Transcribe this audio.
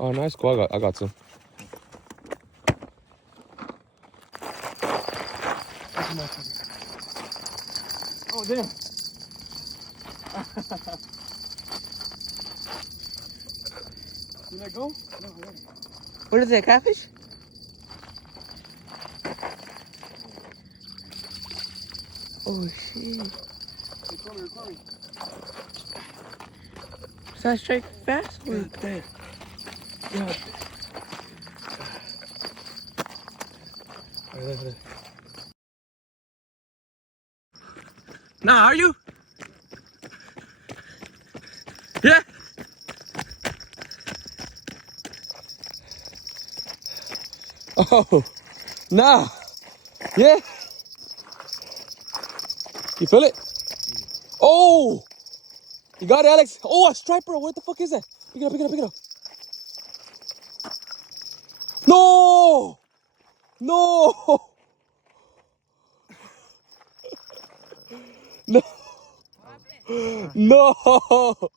Oh, nice. Cool. I got some. Oh, damn. Did I go? No, I didn't. What is that, catfish? Oh, shit. Recover. Is that straight fast? God damn. God. All right, there. Nah, are you? Yeah. Oh, nah. Yeah. You feel it? Oh, you got it, Alex. Oh, a striper. What the fuck is that? Pick it up. No. No. No. No.